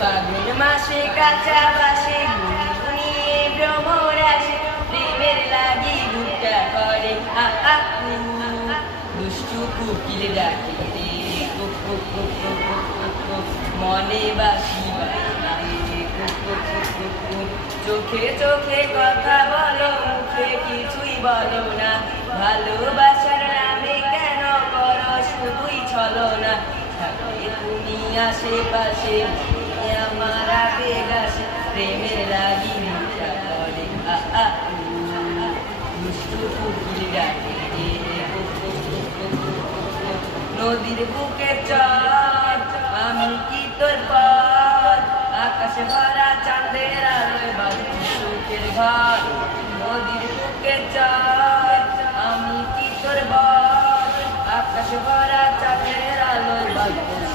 ফাগুন মাসে কাঁচা বাসে গুনগুনিয়ে ভ্রমর আসে প্রেমের লাগি বুকটা করে আ আ উ দুষ্টু কুকিল ডাকে রে cook cook cook cook cook cook মনে বাসি বাজে cook cook cook cook cook চোখে চোখে কথা বলো মুখে কিছুই বলো না ভালোবাসার নামে কেন করো শুধুই ছলনা থাকে তুমি আশেপাশে আমার আবেগ আসে প্রেমের লাগি মুখটা করে আ আ উ দুষ্টু কুকিল ডাকে রে cook cook cook cook cook cook নদীর বুকে চল